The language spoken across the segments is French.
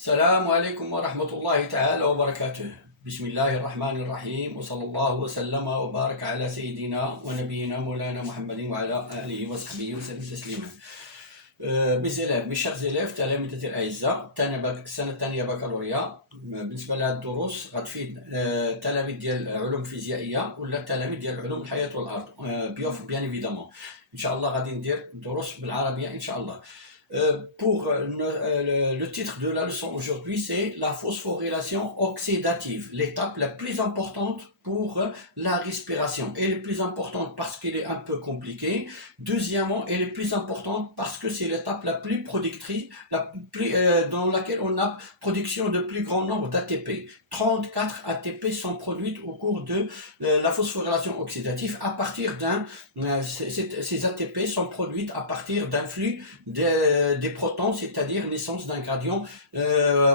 السلام عليكم ورحمة الله تعالى وبركاته. بسم الله الرحمن الرحيم، وصلى الله وسلم وبارك على سيدنا ونبينا مولانا محمد وعلى آله وصحبه وسلم تسليما. mes chers élèves تلامذتي الأعزاء، السنة الثانية بكالوريا. بالنسبة لهاد الدروس غتفيد التلاميذ ديال العلوم الفيزيائية ولا التلاميذ ديال علوم الحياة والأرض، بيان évidemment. إن شاء الله غادي ندير دروس بالعربية إن شاء الله. Le titre de la leçon aujourd'hui, c'est la phosphorylation oxydative, l'étape la plus importante pour la respiration. Elle est plus importante parce qu'elle est un peu compliquée. Deuxièmement, elle est plus importante parce que c'est l'étape la plus productrice, dans laquelle on a production de plus grand nombre d'ATP. 34 ATP sont produites au cours de la phosphorylation oxydative à partir ces ATP sont produites à partir d'un flux des protons, c'est-à-dire naissance d'un gradient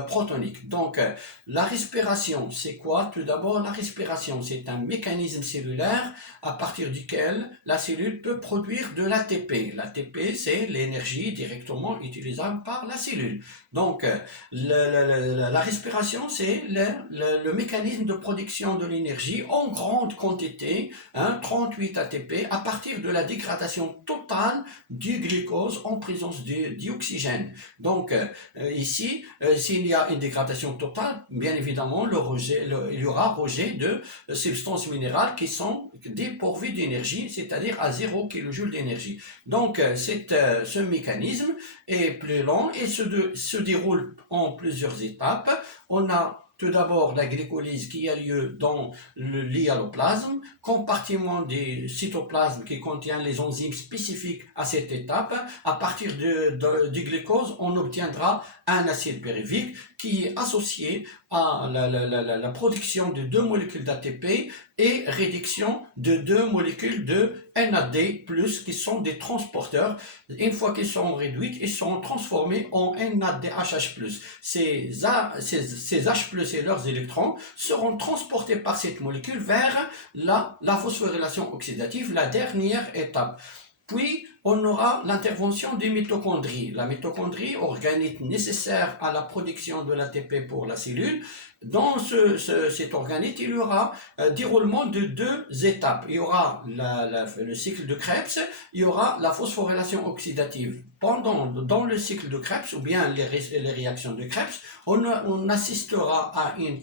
protonique. Donc, la respiration, c'est quoi? Tout d'abord, la respiration, c'est un mécanisme cellulaire à partir duquel la cellule peut produire de l'ATP. L'ATP, c'est l'énergie directement utilisable par la cellule. Donc, la respiration, c'est le mécanisme de production de l'énergie en grande quantité, 38 ATP, à partir de la dégradation totale du glucose en présence d'oxygène. Donc, ici, s'il y a une dégradation totale, bien évidemment, il y aura rejet de substances minérales qui sont dépourvues d'énergie, c'est-à-dire à 0 kJ d'énergie. Donc, ce mécanisme est plus lent et se déroule en plusieurs étapes. On a tout d'abord la glycolyse qui a lieu dans le l'hyaloplasme, compartiment du cytoplasme qui contient les enzymes spécifiques à cette étape. À partir du glucose, on obtiendra un acide pyruvique qui est associé à la production de 2 molécules d'ATP et réduction de 2 molécules de NAD+, qui sont des transporteurs. Une fois qu'ils sont réduits, ils sont transformés en NADH+. Ces H+ et leurs électrons seront transportés par cette molécule vers la phosphorylation oxydative, la dernière étape. Puis, on aura l'intervention des mitochondries. La mitochondrie, organisme nécessaire à la production de l'ATP pour la cellule. Dans cet organisme, il y aura déroulement de 2 étapes. Il y aura le cycle de Krebs, il y aura la phosphorylation oxydative. Dans le cycle de Krebs, ou bien les réactions de Krebs, on assiste à une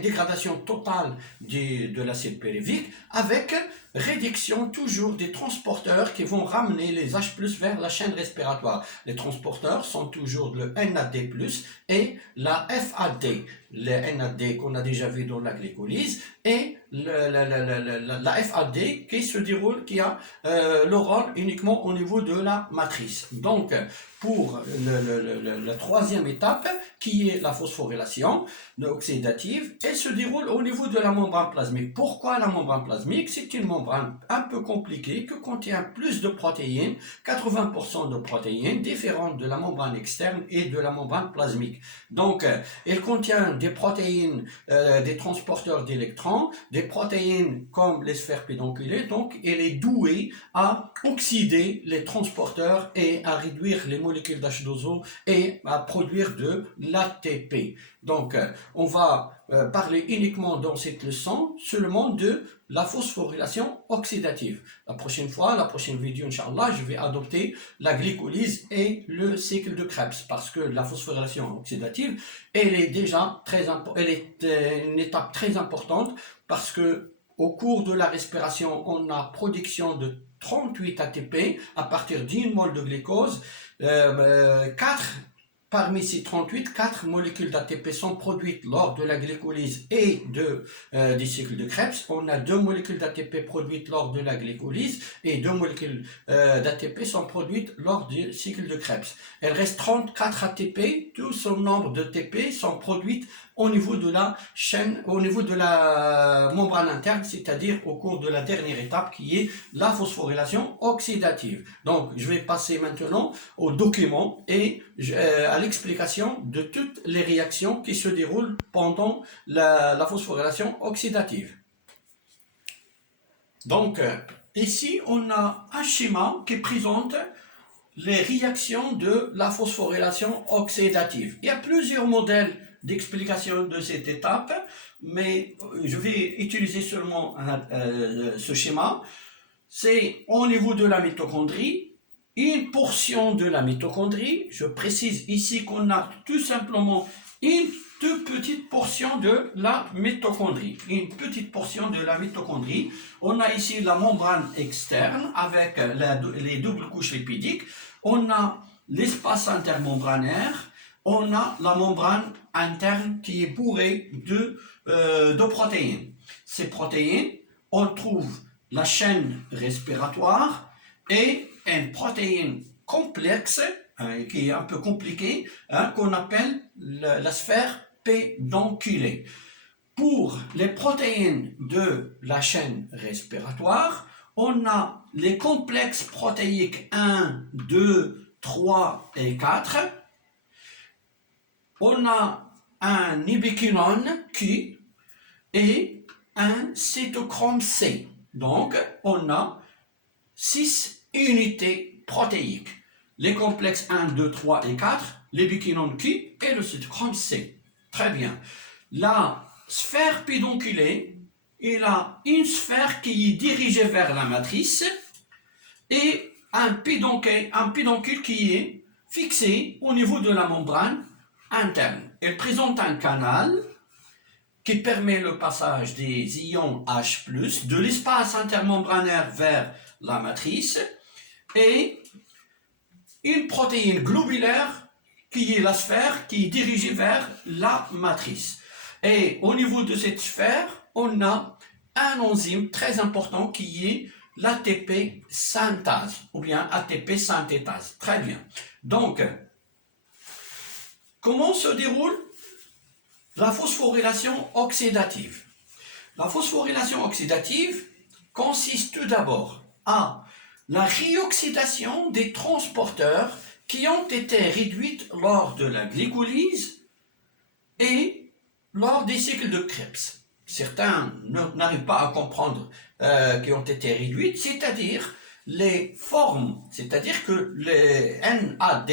dégradation totale de l'acide pyruvique avec réduction toujours des transporteurs qui vont ramener les H+ vers la chaîne respiratoire. Les transporteurs sont toujours le NAD+ et la FAD. Le NAD qu'on a déjà vu dans la glycolyse et la FAD qui a le rôle uniquement au niveau de la matrice. Donc, pour la troisième étape, qui est la phosphorylation oxydative, elle se déroule au niveau de la membrane plasmique. Pourquoi la membrane plasmique? C'est une membrane un peu compliquée qui contient plus de protéines, 80% de protéines, différentes de la membrane externe et de la membrane plasmique. Donc, elle contient des protéines, des transporteurs d'électrons, des protéines comme les sphères pédonculées. Donc, elle est douée à oxyder les transporteurs et à réduire les molécules d'H2O et à produire de l'ATP. Donc, on va parler uniquement dans cette leçon seulement de la phosphorylation oxydative. La prochaine vidéo, Inch'Allah, je vais adopter la glycolyse et le cycle de Krebs parce que la phosphorylation oxydative, elle est une étape très importante parce que au cours de la respiration, on a production de 38 ATP à partir d'une mole de glucose. Parmi ces 38, 4 molécules d'ATP sont produites lors de la glycolyse et du cycle de Krebs. On a 2 molécules d'ATP produites lors de la glycolyse et 2 molécules d'ATP sont produites lors du cycle de Krebs. Il reste 34 ATP, tout ce nombre de TP sont produites au niveau de la membrane interne, c'est-à-dire au cours de la dernière étape qui est la phosphorylation oxydative. Donc, je vais passer maintenant au document et à l'explication de toutes les réactions qui se déroulent pendant la phosphorylation oxydative. Donc, ici, on a un schéma qui présente les réactions de la phosphorylation oxydative. Il y a plusieurs modèles d'explication de cette étape, mais je vais utiliser seulement ce schéma. C'est au niveau de la mitochondrie, une portion de la mitochondrie. Je précise ici qu'on a tout simplement une toute petite portion de la mitochondrie. Une petite portion de la mitochondrie. On a ici la membrane externe avec les doubles couches lipidiques. On a l'espace intermembranaire. On a la membrane interne qui est bourrée de protéines. Ces protéines, on trouve la chaîne respiratoire et une protéine complexe, qui est un peu compliquée, qu'on appelle la sphère pédonculée. Pour les protéines de la chaîne respiratoire, on a les complexes protéiques 1, 2, 3 et 4. On a un ubiquinone Q et un cytochrome C. Donc, on a 6 unités protéiques. Les complexes 1, 2, 3 et 4, l'ubiquinone Q et le cytochrome C. Très bien. La sphère pédonculée, il a une sphère qui est dirigée vers la matrice et un pédoncule qui est fixé au niveau de la membrane interne. Elle présente un canal qui permet le passage des ions H+, de l'espace intermembranaire vers la matrice, et une protéine globulaire qui est la sphère qui est dirigée vers la matrice. Et au niveau de cette sphère, on a un enzyme très important qui est l'ATP synthase, ou bien ATP synthétase. Très bien. Donc, comment se déroule la phosphorylation oxydative? La phosphorylation oxydative consiste tout d'abord à la réoxydation des transporteurs qui ont été réduits lors de la glycolyse et lors des cycles de Krebs. Certains n'arrivent pas à comprendre qui ont été réduites, c'est-à-dire les formes, c'est-à-dire que les NAD+,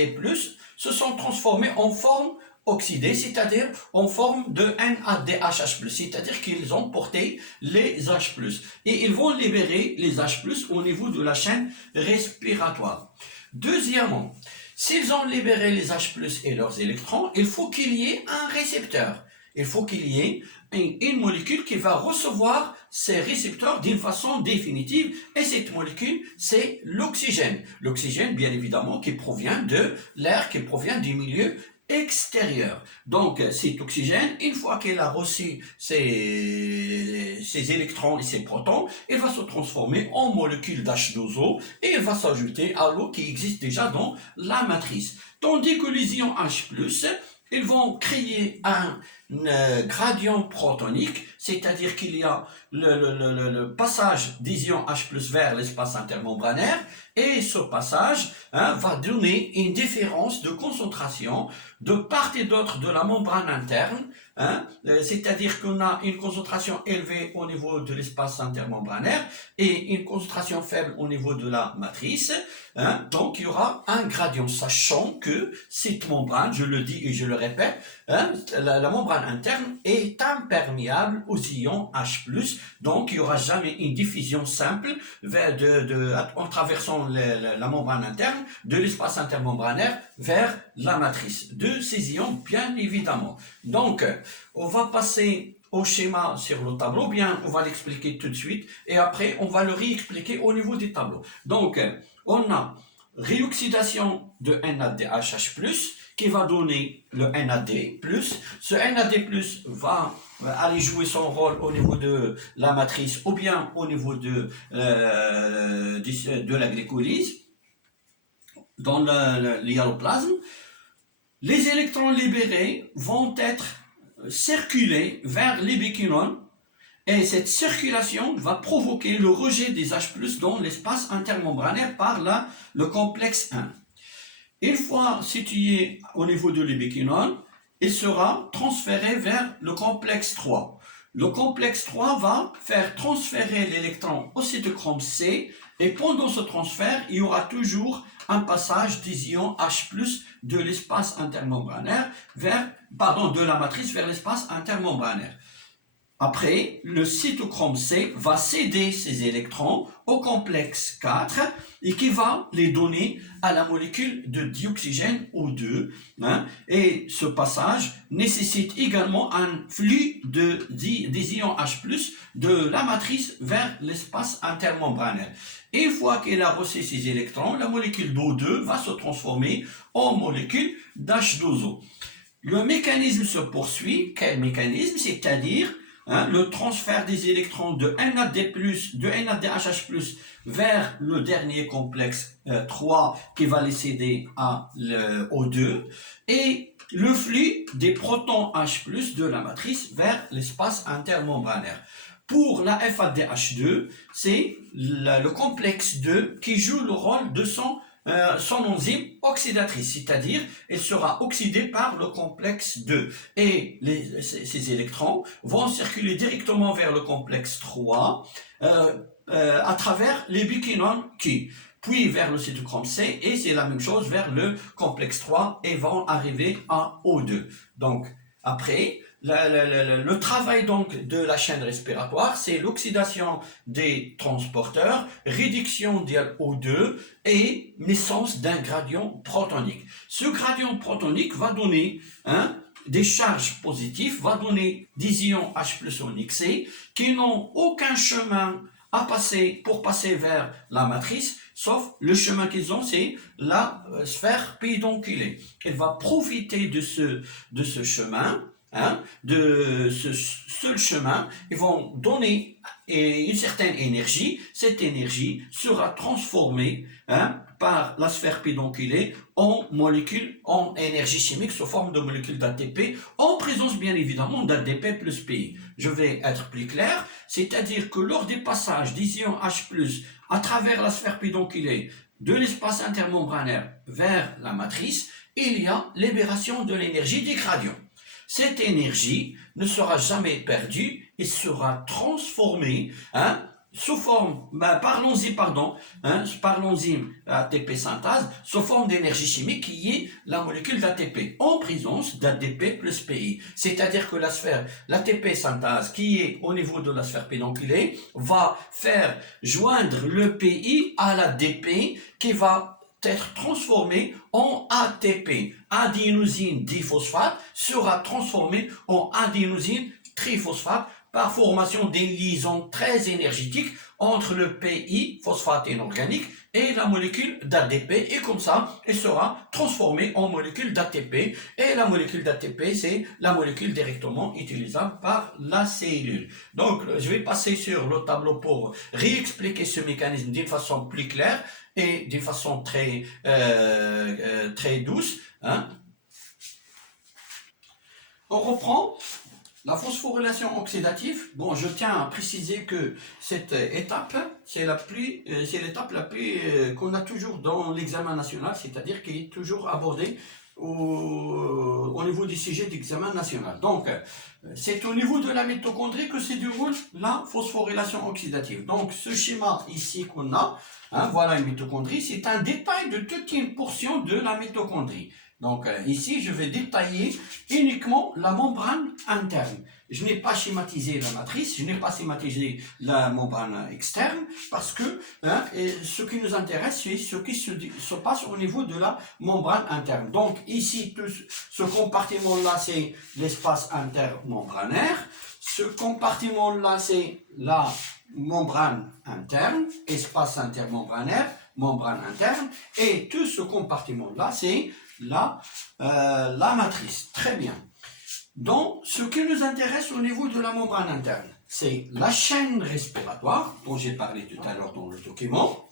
se sont transformés en forme oxydée, c'est-à-dire en forme de NADH+, c'est-à-dire qu'ils ont porté les H+, et ils vont libérer les H+, au niveau de la chaîne respiratoire. Deuxièmement, s'ils ont libéré les H+, et leurs électrons, il faut qu'il y ait un récepteur. Il faut qu'il y ait une molécule qui va recevoir ces récepteurs d'une façon définitive, et cette molécule, c'est l'oxygène. L'oxygène, bien évidemment, qui provient de l'air, qui provient du milieu extérieur. Donc, cet oxygène, une fois qu'il a reçu ses électrons et ses protons, il va se transformer en molécule d'H2O et il va s'ajouter à l'eau qui existe déjà dans la matrice. Tandis que les ions H+, ils vont créer un gradient protonique, c'est-à-dire qu'il y a le passage des ions H+ vers l'espace intermembranaire, et ce passage va donner une différence de concentration de part et d'autre de la membrane interne, c'est-à-dire qu'on a une concentration élevée au niveau de l'espace intermembranaire et une concentration faible au niveau de la matrice. Donc il y aura un gradient, sachant que cette membrane, je le dis et je le répète, la membrane interne est imperméable aux ions H+, donc il n'y aura jamais une diffusion simple en traversant la membrane interne de l'espace intermembranaire vers la matrice de ces ions, bien évidemment. Donc, on va passer au schéma sur le tableau, bien on va l'expliquer tout de suite, et après on va le réexpliquer au niveau des tableaux. Donc, on a réoxydation de NADH+, qui va donner le NAD+. Ce NAD+, va aller jouer son rôle au niveau de la matrice ou bien au niveau de la glycolyse dans l'hialoplasme. Les électrons libérés vont être circulés vers l'ubiquinone, et cette circulation va provoquer le rejet des H+ dans l'espace intermembranaire par le complexe 1. Une fois situé au niveau de l'ubiquinone, il sera transféré vers le complexe 3. Le complexe 3 va faire transférer l'électron au cytochrome C et pendant ce transfert, il y aura toujours un passage des ions H+, de l'espace intermembranaire de la matrice vers l'espace intermembranaire. Après, le cytochrome C va céder ses électrons au complexe 4 et qui va les donner à la molécule de dioxygène O2. Et ce passage nécessite également un flux des ions H+, de la matrice vers l'espace intermembranaire. Et une fois qu'elle a reçu ses électrons, la molécule d'O2 va se transformer en molécule d'H2O. Le mécanisme se poursuit. Quel mécanisme? C'est-à-dire le transfert des électrons de NAD+, de NADHH+, vers le dernier complexe 3 qui va les céder à O2 et le flux des protons H+, de la matrice vers l'espace intermembranaire. Pour la FADH2, c'est le complexe 2 qui joue le rôle de son enzyme oxydatrice, c'est-à-dire elle sera oxydée par le complexe 2 et ces électrons vont circuler directement vers le complexe 3 à travers les biquinones puis vers le cytochrome C et c'est la même chose vers le complexe 3 et vont arriver à O2. Donc après, le travail donc de la chaîne respiratoire, c'est l'oxydation des transporteurs, réduction de O2 et naissance d'un gradient protonique. Ce gradient protonique va donner des charges positives, va donner des ions H+ en XC qui n'ont aucun chemin à passer pour passer vers la matrice, sauf le chemin qu'ils ont, c'est la sphère pédonculée. Elle va profiter de ce chemin, de ce seul chemin, ils vont donner une certaine énergie. Cette énergie sera transformée par la sphère pédonculée en molécules, en énergie chimique sous forme de molécules d'ATP, en présence bien évidemment d'ADP plus PI. Je vais être plus clair, c'est-à-dire que lors des passages des ions H+, à travers la sphère pédonculée, de l'espace intermembranaire vers la matrice, il y a libération de l'énergie des gradients. Cette énergie ne sera jamais perdue et sera transformée sous forme, par l'enzyme ATP synthase, sous forme d'énergie chimique qui est la molécule d'ATP, en présence d'ADP plus PI. C'est-à-dire que l'ATP synthase qui est au niveau de la sphère pédonculée va faire joindre le PI à l'ADP qui va être transformé en ATP. Adénosine diphosphate sera transformé en adénosine triphosphate par formation des liaisons très énergétiques entre le PI, phosphate inorganique, et la molécule d'ADP, et comme ça, elle sera transformée en molécule d'ATP, et la molécule d'ATP, c'est la molécule directement utilisable par la cellule. Donc, je vais passer sur le tableau pour réexpliquer ce mécanisme d'une façon plus claire, et d'une façon très douce. On reprend la phosphorylation oxydative. Bon, je tiens à préciser que cette étape, c'est l'étape la plus qu'on a toujours dans l'examen national, c'est-à-dire qui est toujours abordée au niveau des sujets d'examen national. Donc, c'est au niveau de la mitochondrie que se déroule la phosphorylation oxydative. Donc, ce schéma ici qu'on a, voilà une mitochondrie, c'est un détail de toute une portion de la mitochondrie. Donc, ici, je vais détailler uniquement la membrane interne. Je n'ai pas schématisé la matrice, je n'ai pas schématisé la membrane externe, parce que ce qui nous intéresse, c'est ce qui se passe au niveau de la membrane interne. Donc, ici, tout ce compartiment-là, c'est l'espace intermembranaire. Ce compartiment-là, c'est la membrane interne, espace intermembranaire, membrane interne. Et tout ce compartiment-là, c'est la matrice. Très bien. Donc, ce qui nous intéresse au niveau de la membrane interne, c'est la chaîne respiratoire, dont j'ai parlé tout à l'heure dans le document,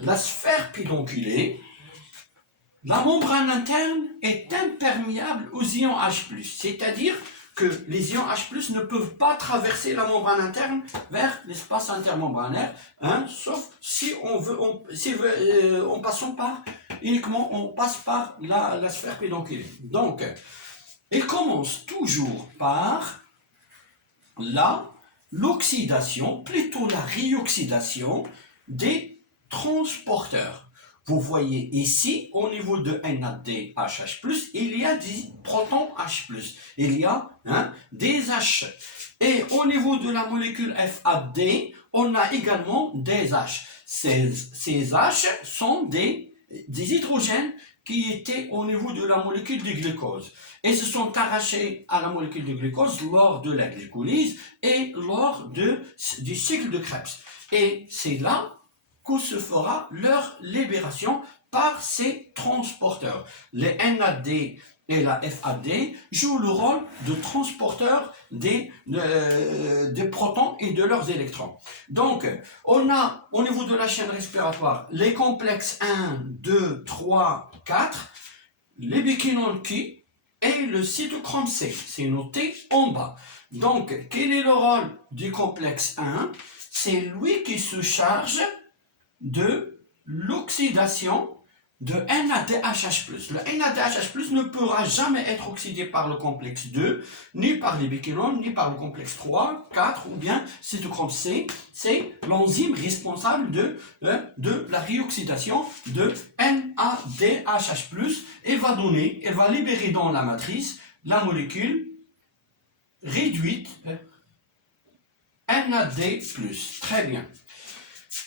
la sphère pédonculée. La membrane interne est imperméable aux ions H+, c'est-à-dire que les ions H+, ne peuvent pas traverser la membrane interne vers l'espace intermembranaire, sauf si en passant par uniquement on passe par la sphère pédonculée. Donc, il commence toujours par l'oxydation, plutôt la réoxydation des transporteurs. Vous voyez ici, au niveau de NADHH+, il y a des protons H+, il y a des H. Et au niveau de la molécule FAD, on a également des H. Ces H sont des hydrogènes qui étaient au niveau de la molécule de glucose et se sont arrachés à la molécule de glucose lors de la glycolyse et lors du cycle de Krebs. Et c'est là que se fera leur libération par ces transporteurs. Les NAD et la FAD jouent le rôle de transporteurs des protons et de leurs électrons. Donc, on a au niveau de la chaîne respiratoire les complexes 1, 2, 3, 4, les biquinones Q et le cytochrome C. C'est noté en bas. Donc, quel est le rôle du complexe 1? C'est lui qui se charge de l'oxydation de NADHH+. Le NADHH+ ne pourra jamais être oxydé par le complexe 2, ni par les biquinones, ni par le complexe 3, 4, ou bien cytochrome C. C'est l'enzyme responsable de la réoxydation de NADHH+, et elle va libérer dans la matrice la molécule réduite NAD+. Très bien.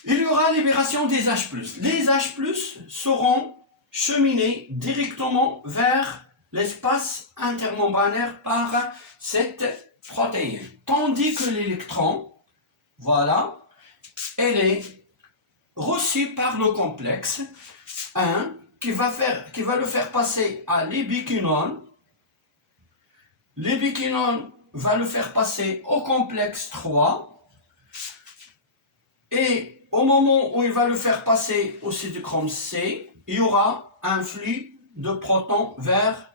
Il y aura libération des H+. Les H+, seront cheminés directement vers l'espace intermembranaire par cette protéine. Tandis que l'électron, voilà, elle est reçue par le complexe 1 qui va le faire passer à l'ubiquinone. L'ubiquinone va le faire passer au complexe 3. Et au moment où il va le faire passer au cytochrome C, il y aura un flux de protons vers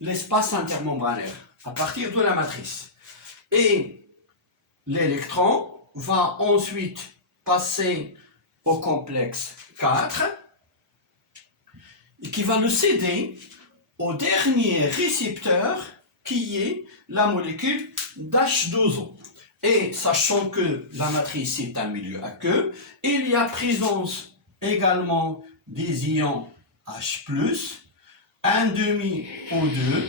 l'espace intermembranaire à partir de la matrice. Et l'électron va ensuite passer au complexe 4 et qui va le céder au dernier récepteur qui est la molécule d'H2O. Et sachant que la matrice est un milieu aqueux, il y a présence également des ions H+, un demi O2,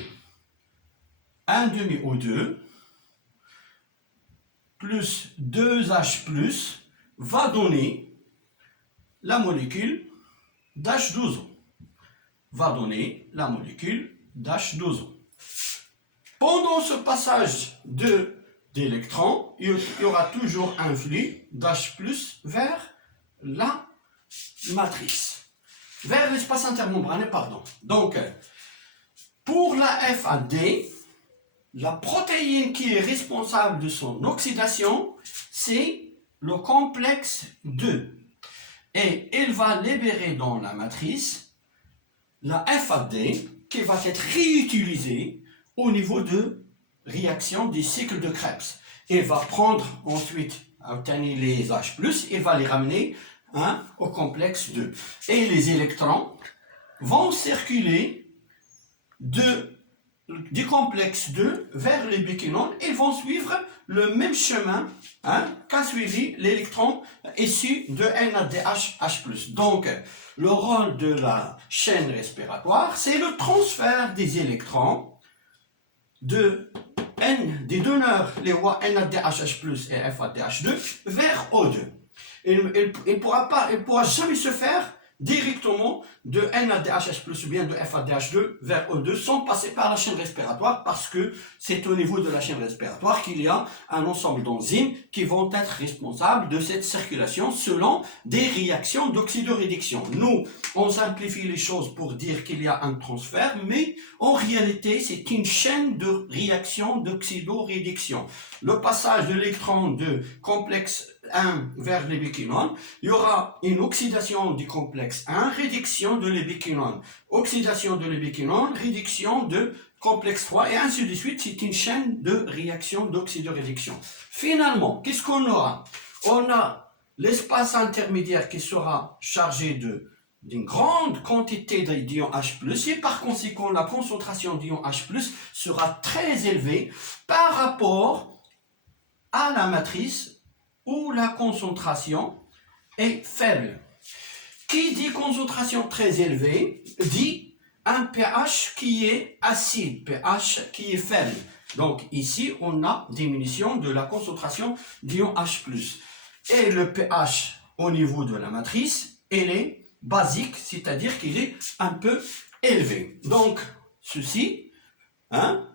plus 2H+, va donner la molécule d'H2O. Pendant ce passage d'électrons, il y aura toujours un flux d'H+ vers la matrice, vers l'espace intermembranaire, pardon. Donc, pour la FAD, la protéine qui est responsable de son oxydation, c'est le complexe 2. Et elle va libérer dans la matrice la FAD qui va être réutilisée au niveau de réaction des cycles de Krebs. Il va prendre ensuite, obtenir les H+, et va les ramener au complexe 2. Et les électrons vont circuler du complexe 2 vers les biquinones et vont suivre le même chemin qu'a suivi l'électron issu de NADHH+. Donc, le rôle de la chaîne respiratoire, c'est le transfert des électrons des donneurs, les voies NADHH+ et FADH2, vers O2. Il ne pourra jamais se faire directement de NADHH+ ou bien de FADH2 vers O2 sans passer par la chaîne respiratoire, parce que c'est au niveau de la chaîne respiratoire qu'il y a un ensemble d'enzymes qui vont être responsables de cette circulation selon des réactions d'oxydoréduction. Nous, on simplifie les choses pour dire qu'il y a un transfert, mais en réalité, c'est une chaîne de réactions d'oxydoréduction. Le passage de l'électron de complexe 1 vers les biquinones, il y aura une oxydation du complexe 1, réduction de l'ubiquinone, oxydation de l'ubiquinone, réduction de complexe 3, et ainsi de suite. C'est une chaîne de réaction d'oxydoréduction. Finalement, qu'est-ce qu'on aura? On a l'espace intermédiaire qui sera chargé d'une grande quantité d'ions H+, et par conséquent, la concentration d'ions H+, sera très élevée par rapport à la matrice où la concentration est faible. Qui dit concentration très élevée dit un pH qui est acide, pH qui est faible. Donc ici, on a diminution de la concentration d'ion H+. Et le pH au niveau de la matrice, il est basique, c'est-à-dire qu'il est un peu élevé. Donc, ceci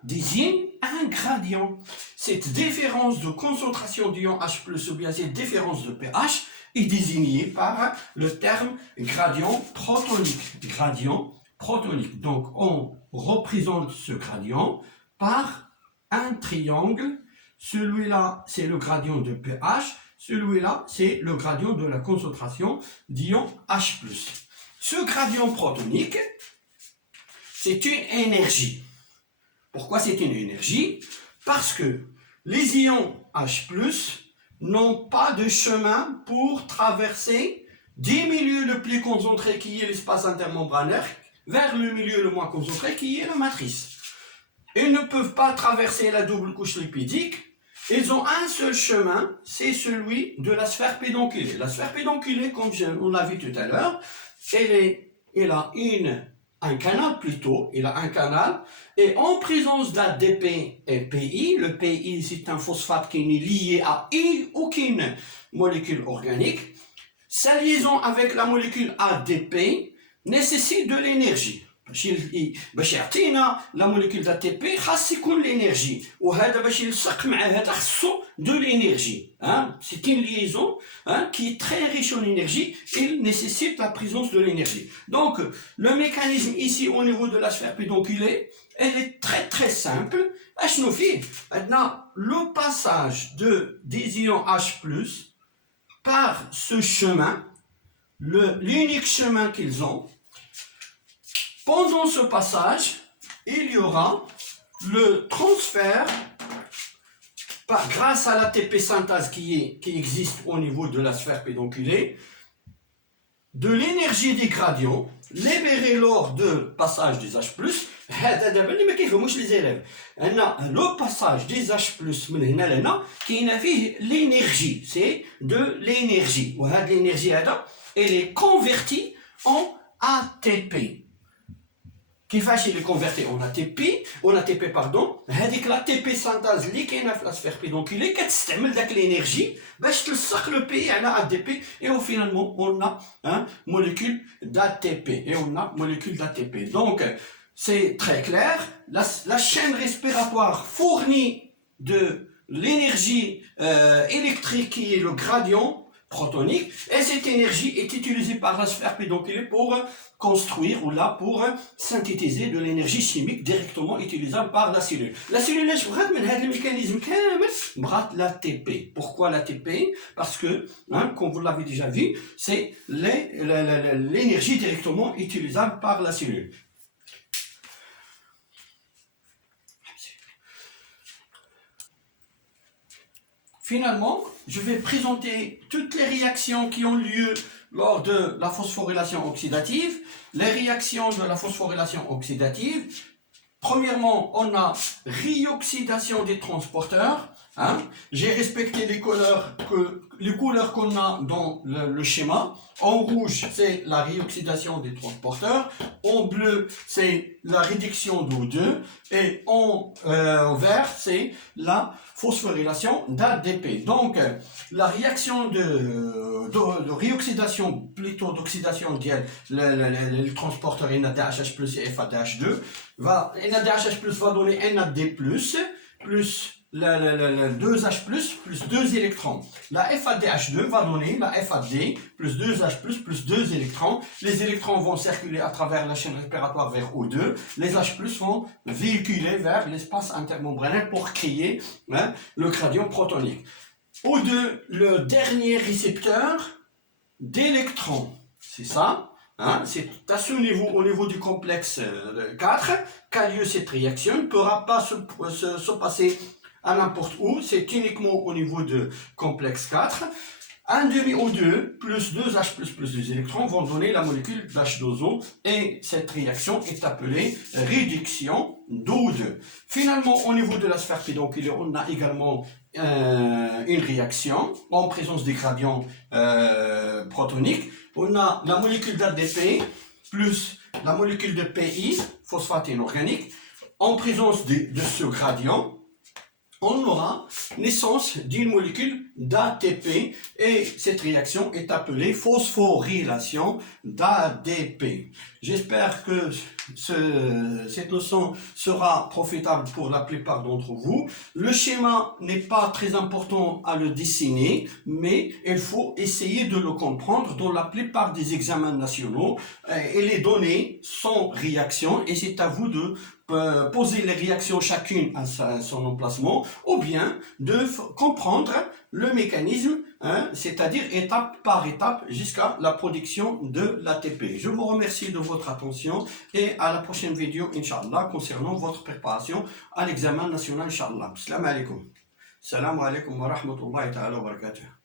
désigne un gradient. Cette différence de concentration d'ion H+, ou bien cette différence de pH, est désignée par le terme gradient protonique. Gradient protonique. Donc, on représente ce gradient par un triangle. Celui-là, c'est le gradient de pH. Celui-là, c'est le gradient de la concentration d'ion H+. Ce gradient protonique, c'est une énergie. Pourquoi c'est une énergie? Parce que les ions H+, n'ont pas de chemin pour traverser du milieu le plus concentré qui est l'espace intermembranaire vers le milieu le moins concentré qui est la matrice. Ils ne peuvent pas traverser la double couche lipidique. Ils ont un seul chemin, c'est celui de la sphère pédonculée. La sphère pédonculée, comme on l'a vu tout à l'heure, elle a un canal plutôt, il a un canal, et en présence d'ADP et PI, le PI c'est un phosphate qui n'est lié à aucune molécule organique, sa liaison avec la molécule ADP nécessite de l'énergie. باش يعطينا la molécule d'ATP خاص يكون l'énergie وهذا باش يلصق مع هذا خصو de l'énergie. C'est une liaison qui est très riche en énergie, il nécessite la présence de l'énergie. Donc le mécanisme ici au niveau de la sphère pédonculée, elle est très très simple. Maintenant le passage des ions H+ par ce chemin, l'unique chemin qu'ils ont. Pendant ce passage, il y aura le transfert, grâce à l'ATP synthase qui existe au niveau de la sphère pédonculée, de l'énergie des gradients libérée lors du passage des H+. Le passage des H+, l'énergie, c'est de l'énergie. L'énergie, elle est convertie en ATP. كيفاش اللي كونفيرتي اون اتي بي باردون هذيك لا تي بي سانتاز اللي كاينه في لاسفير بيدونكولي كتستعمل داك لينيرجي باش تلصق لو بي على ا دي بي اي او فينالمون اون موليكول دا تي بي اي اون موليكول دا تي بي. دونك سي تري كلير la chaîne respiratoire fournit de l'énergie électrique qui est le gradient protonique, et cette énergie est utilisée par la sphère pédonculée pour construire ou là pour synthétiser de l'énergie chimique directement utilisable par la cellule. La cellule, le mécanisme l'ATP. Pourquoi l'ATP? Parce que, comme vous l'avez déjà vu, c'est l'énergie directement utilisable par la cellule. Finalement, je vais présenter toutes les réactions qui ont lieu lors de la phosphorylation oxydative. Les réactions de la phosphorylation oxydative, premièrement, on a réoxydation des transporteurs. J'ai respecté les couleurs qu'on a dans le schéma. En rouge, c'est la réoxydation des transporteurs. En bleu, c'est la réduction d'O2. Et en vert, c'est la phosphorylation d'ADP. Donc, la réaction de réoxydation, plutôt d'oxydation le transporteur NADH+ et FADH2, NADH+ va donner NAD+, plus 2H+, plus 2 électrons. La FADH2 va donner la FAD, plus 2H+, plus 2 électrons. Les électrons vont circuler à travers la chaîne respiratoire vers O2. Les H+, vont véhiculer vers l'espace intermembranaire pour créer le gradient protonique. O2, le dernier récepteur d'électrons. C'est ça. C'est à ce niveau, au niveau du complexe 4, qu'a lieu cette réaction. Il ne pourra pas se passer à n'importe où, c'est uniquement au niveau de complexe 4. Un demi O2 plus 2H+, plus 2 électrons vont donner la molécule d'H2O, et cette réaction est appelée réduction d'O2. Finalement, au niveau de la sphère pédonculée, on a également une réaction en présence des gradients protoniques. On a la molécule d'ADP plus la molécule de PI, phosphate inorganique, en présence de ce gradient. On aura naissance d'une molécule d'ATP et cette réaction est appelée phosphorylation d'ADP. J'espère que cette leçon sera profitable pour la plupart d'entre vous. Le schéma n'est pas très important à le dessiner, mais il faut essayer de le comprendre. Dans la plupart des examens nationaux, et les données sont réactions et c'est à vous de poser les réactions chacune à son emplacement, ou bien de comprendre le mécanisme, c'est-à-dire étape par étape jusqu'à la production de l'ATP. Je vous remercie de votre attention et à la prochaine vidéo, Inch'Allah, concernant votre préparation à l'examen national, Inch'Allah. Salam alaikum. Salam alaikum wa rahmatullahi ta'ala wa barakatuh.